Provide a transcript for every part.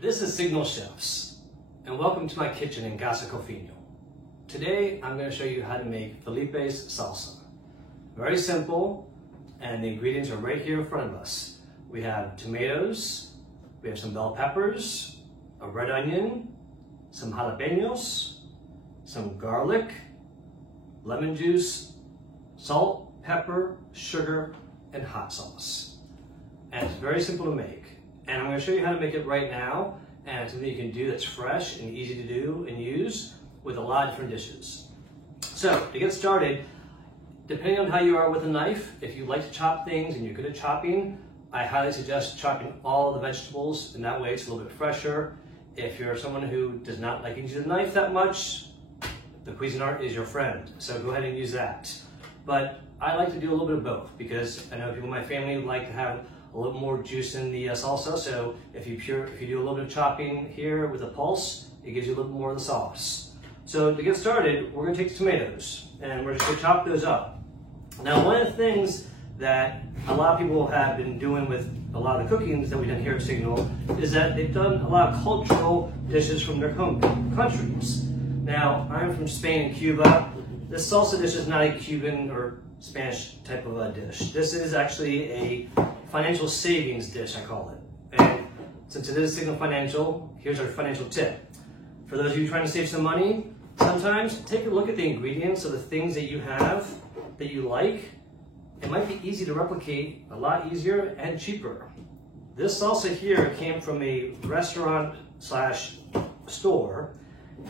This is Signal Chefs, and welcome to my kitchen in Casa Cofino. Today, I'm going to show you how to make Felipe's salsa. Very simple, and the ingredients are right here in front of us. We have tomatoes, we have some bell peppers, a red onion, some jalapenos, some garlic, lemon juice, salt, pepper, sugar, and hot sauce. And it's very simple to make. And I'm going to show you how to make it right now, and it's something you can do that's fresh and easy to do and use with a lot of different dishes. So to get started, depending on how you are with a knife, if you like to chop things and you're good at chopping, I highly suggest chopping all the vegetables, and that way it's a little bit fresher. If you're someone who does not like using the knife that much, the Cuisinart is your friend, so go ahead and use that. But I like to do a little bit of both because I know people in my family like to have a little more juice in the salsa, so if you do a little bit of chopping here with a pulse, it gives you a little more of the sauce. So to get started, we're going to take the tomatoes and we're just going to chop those up. Now, one of the things that a lot of people have been doing with a lot of the cookings that we've done here at Signal is that they've done a lot of cultural dishes from their home countries. Now, I'm from Spain and Cuba. This salsa dish is not a Cuban or Spanish type of a dish. This is actually a financial savings dish, I call it. And since it is Signal Financial, here's our financial tip. For those of you trying to save some money, sometimes take a look at the ingredients of the things that you have that you like. It might be easy to replicate, a lot easier and cheaper. This salsa here came from a restaurant / store,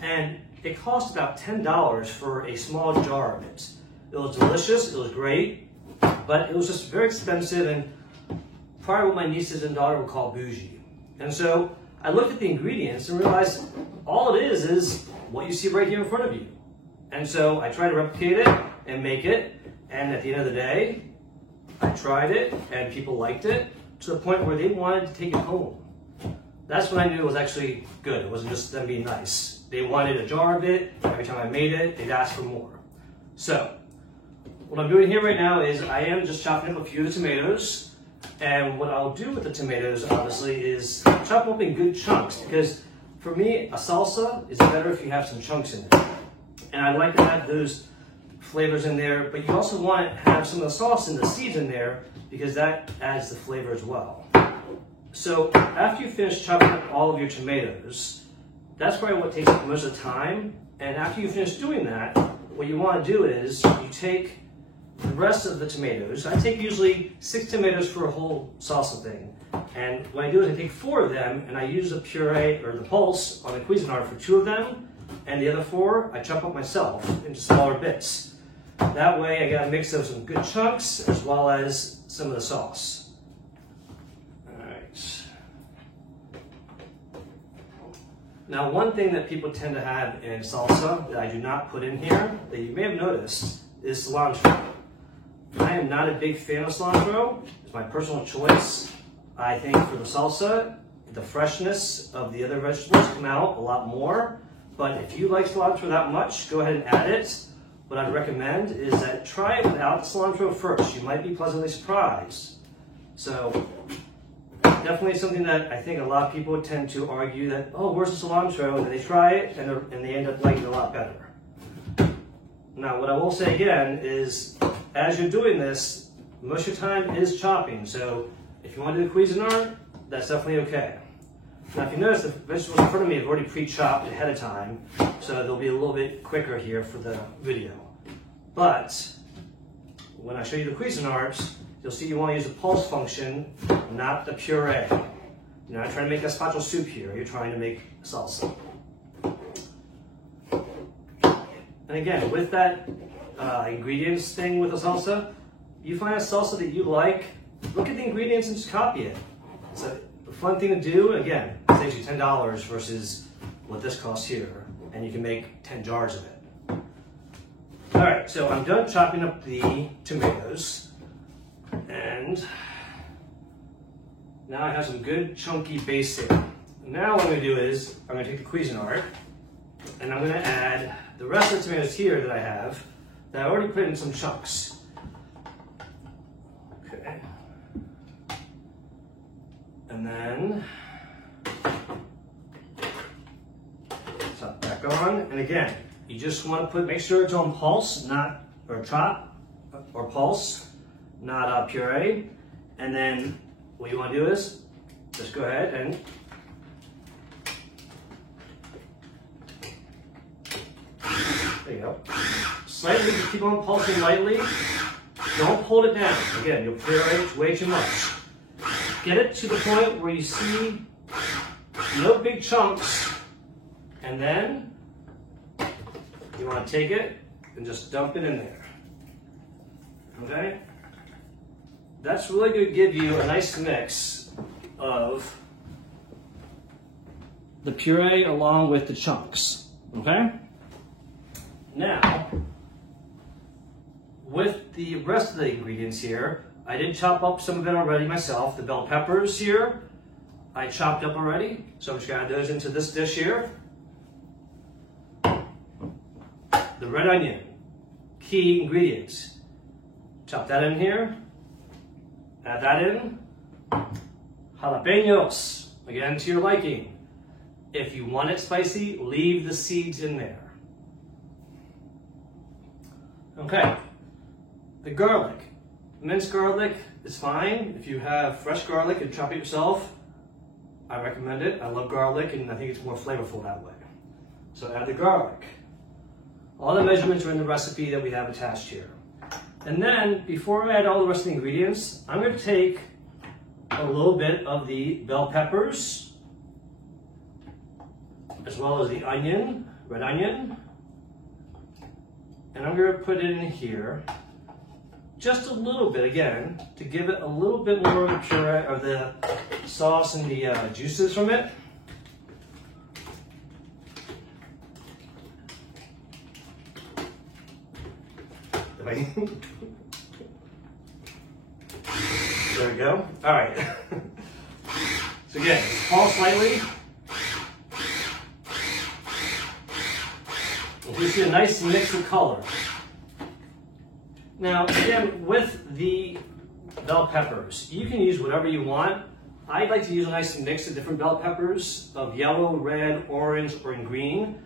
and it cost about $10 for a small jar of it. It was delicious, it was great, but it was just very expensive and probably what my nieces and daughter would call bougie. And so I looked at the ingredients and realized all it is what you see right here in front of you. And so I tried to replicate it and make it, and at the end of the day, I tried it and people liked it to the point where they wanted to take it home. That's when I knew it was actually good. It wasn't just them being nice. They wanted a jar of it. Every time I made it, they'd ask for more. So what I'm doing here right now is I am just chopping up a few of the tomatoes. And what I'll do with the tomatoes, obviously, is chop them up in good chunks, because for me, a salsa is better if you have some chunks in it. And I like to add those flavors in there, but you also want to have some of the sauce and the seeds in there because that adds the flavor as well. So after you finish chopping up all of your tomatoes, that's probably what takes up most of the time. And after you finish doing that, what you want to do is you take the rest of the tomatoes. I take usually 6 tomatoes for a whole salsa thing. And what I do is I take 4 of them and I use the puree or the pulse on the Cuisinart for 2 of them. And the other 4 I chop up myself into smaller bits. That way I got a mix of some good chunks as well as some of the sauce. All right. Now, one thing that people tend to have in salsa that I do not put in here that you may have noticed is cilantro. I am not a big fan of cilantro. It's my personal choice. I think for the salsa, the freshness of the other vegetables come out a lot more. But if you like cilantro that much, go ahead and add it. What I'd recommend is that try it without cilantro first. You might be pleasantly surprised. So definitely something that I think a lot of people tend to argue that, oh, where's the cilantro? And then they try it and they end up liking it a lot better. Now, what I will say again is, as you're doing this, most of your time is chopping. So if you want to do the Cuisinart, that's definitely okay. Now, if you notice, the vegetables in front of me have already pre-chopped ahead of time, so they'll be a little bit quicker here for the video. But when I show you the Cuisinart, you'll see you want to use the pulse function, not the puree. You're not trying to make gazpacho soup here. You're trying to make salsa. And again, with that ingredients thing with the salsa, you find a salsa that you like, look at the ingredients and just copy it. It's a fun thing to do. Again, it saves you $10 versus what this costs here, and you can make 10 jars of it. All right, so I'm done chopping up the tomatoes, and now I have some good chunky base here. Now what I'm going to do is I'm going to take the Cuisinart, and I'm going to add the rest of the tomatoes here that I have that I already put in some chunks. Okay. And then on, and again, you just want to make sure it's on pulse, or pulse, not puree. And then what you want to do is just go ahead and there you go. Slightly, just keep on pulsing lightly. Don't hold it down. Again, you'll puree way too much. Get it to the point where you see no big chunks, and then you want to take it and just dump it in there. Okay? That's really going to give you a nice mix of the puree along with the chunks. Okay? Now, with the rest of the ingredients here, I did chop up some of it already myself. The bell peppers here, I chopped up already. So I'm just going to add those into this dish here. The red onion, key ingredients. Chop that in here. Add that in. Jalapenos, again to your liking. If you want it spicy, leave the seeds in there. Okay, the garlic. Minced garlic is fine. If you have fresh garlic and chop it yourself, I recommend it. I love garlic and I think it's more flavorful that way. So add the garlic. All the measurements are in the recipe that we have attached here. And then, before I add all the rest of the ingredients, I'm going to take a little bit of the bell peppers, as well as the onion, red onion, and I'm going to put it in here, just a little bit again, to give it a little bit more of the puree, or the sauce and the juices from it. There we go. All right. So again, pulse slightly. You see a nice mix of color. Now, again, with the bell peppers, you can use whatever you want. I like to use a nice mix of different bell peppers of yellow, red, orange, or in green.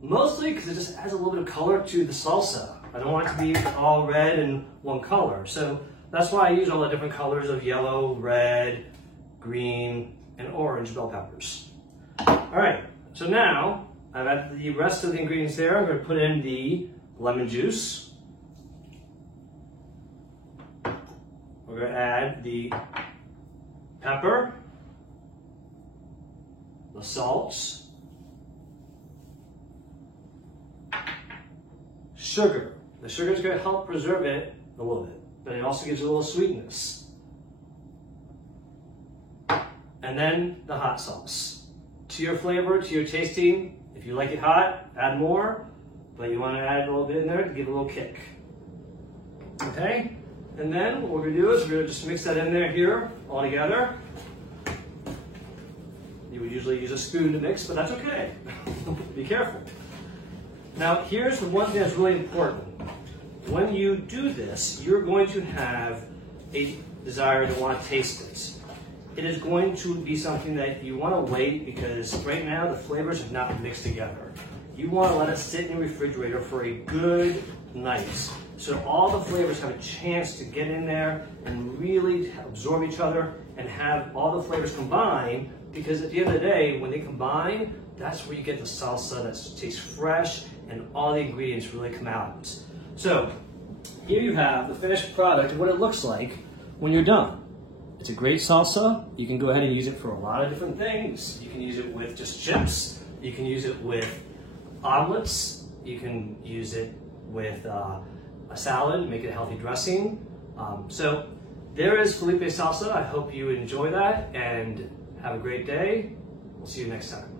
Mostly because it just adds a little bit of color to the salsa. I don't want it to be all red and one color. So that's why I use all the different colors of yellow, red, green, and orange bell peppers. All right, so now I've added the rest of the ingredients there. I'm going to put in the lemon juice. We're going to add the pepper, the salt, sugar. The sugar is going to help preserve it a little bit, but it also gives it a little sweetness. And then the hot sauce. To your flavor, to your tasting, if you like it hot, add more, but you want to add a little bit in there to give it a little kick. Okay? And then what we're going to do is we're going to just mix that in there here all together. You would usually use a spoon to mix, but that's okay. Be careful. Now, here's the one thing that's really important. When you do this, you're going to have a desire to want to taste it. It is going to be something that you want to wait, because right now the flavors have not mixed together. You want to let it sit in your refrigerator for a good night, so all the flavors have a chance to get in there and really absorb each other and have all the flavors combine, because at the end of the day, when they combine, that's where you get the salsa that tastes fresh and all the ingredients really come out. So here you have the finished product of what it looks like when you're done. It's a great salsa. You can go ahead and use it for a lot of different things. You can use it with just chips. You can use it with omelets. You can use it with a salad, make it a healthy dressing. So there is Felipe salsa. I hope you enjoy that and have a great day. We'll see you next time.